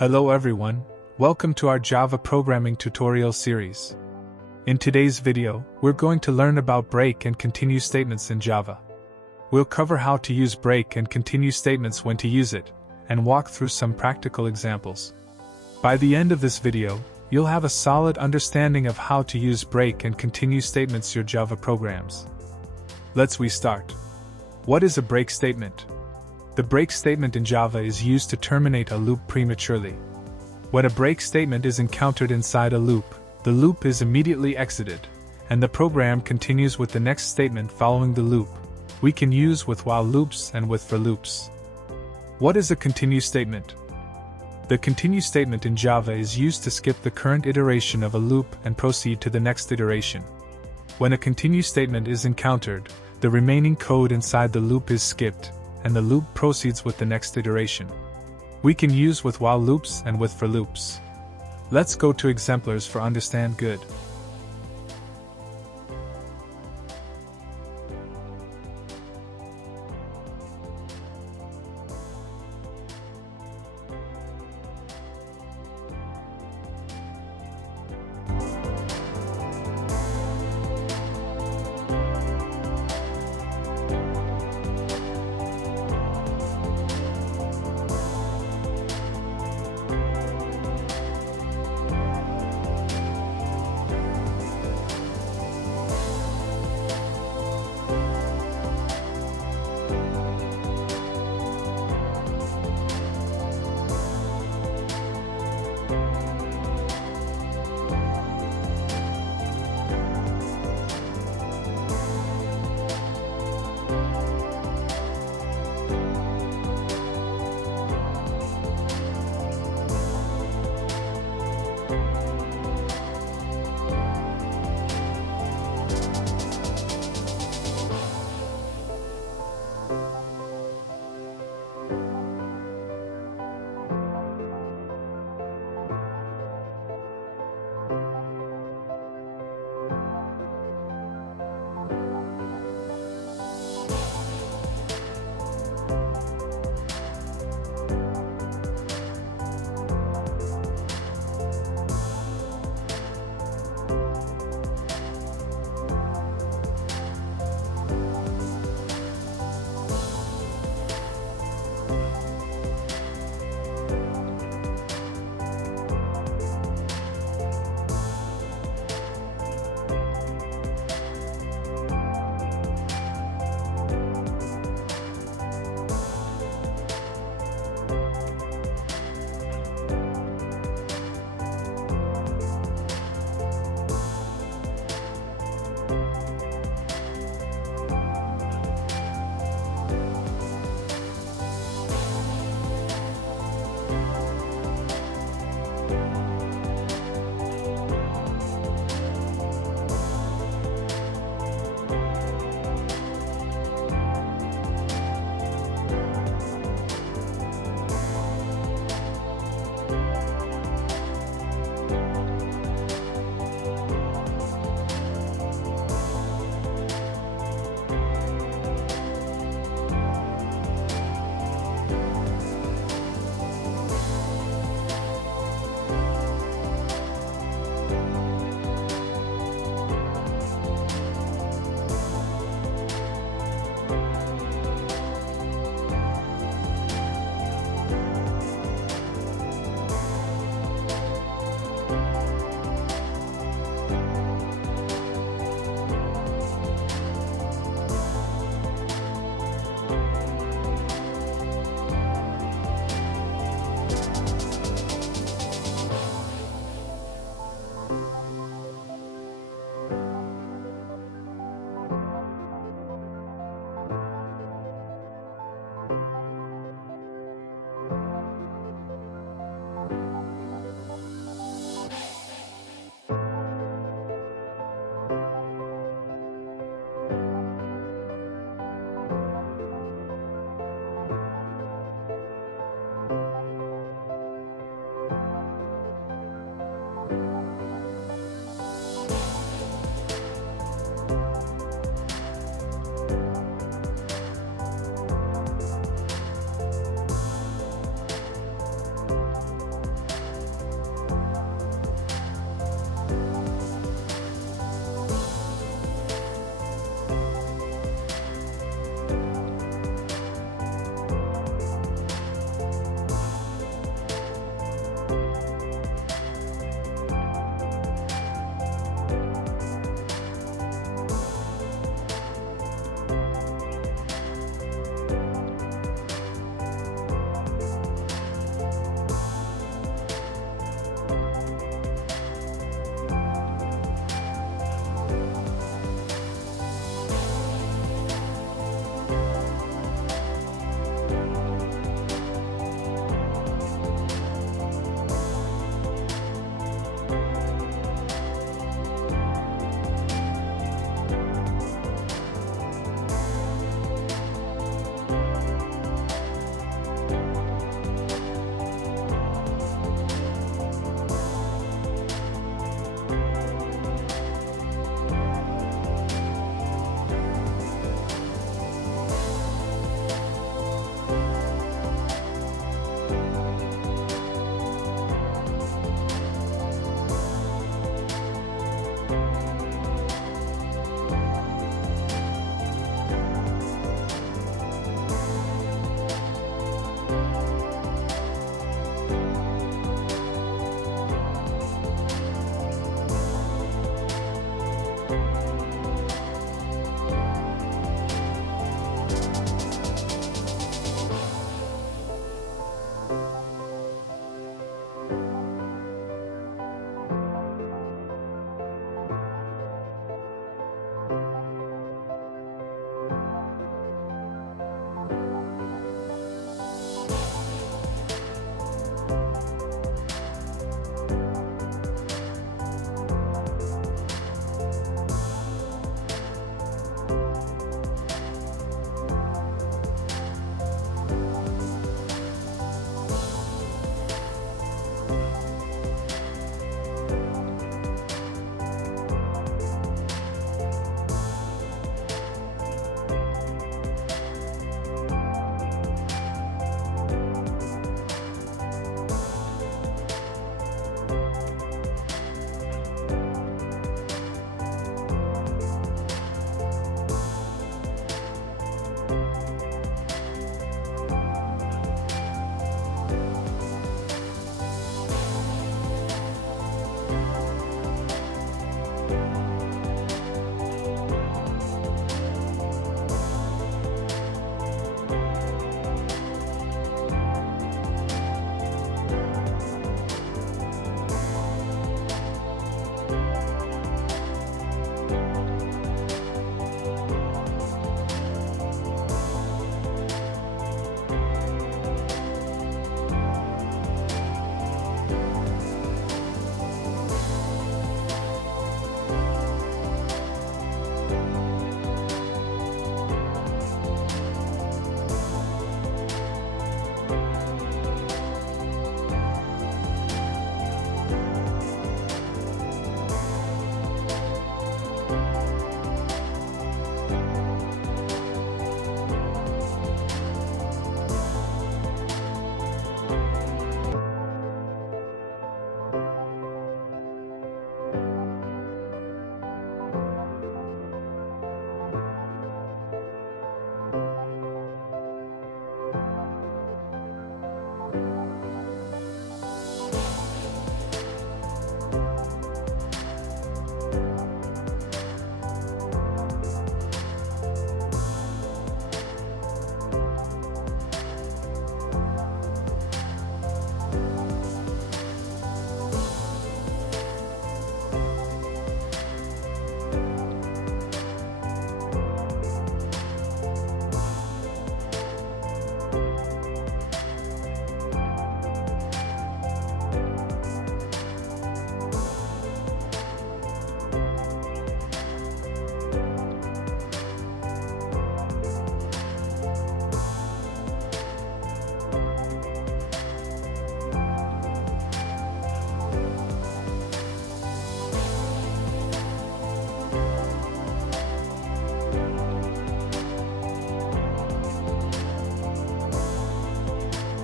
Hello everyone, welcome to our Java programming tutorial series. In today's video, we're going to learn about break and continue statements in Java. We'll cover how to use break and continue statements, when to use it, and walk through some practical examples. By the end of this video, you'll have a solid understanding of how to use break and continue statements in your Java programs. Let's start. What is a break statement? The break statement in Java is used to terminate a loop prematurely. When a break statement is encountered inside a loop, the loop is immediately exited, and the program continues with the next statement following the loop. We can use with while loops and with for loops. What is a continue statement? The continue statement in Java is used to skip the current iteration of a loop and proceed to the next iteration. When a continue statement is encountered, the remaining code inside the loop is skipped, and the loop proceeds with the next iteration. We can use with while loops and with for loops. Let's go to exemplars for understand good.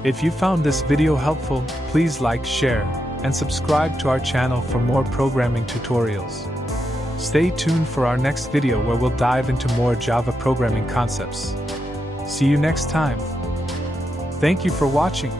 If you found this video helpful, please like, share, and subscribe to our channel for more programming tutorials. Stay tuned for our next video where we'll dive into more Java programming concepts. See you next time. Thank you for watching.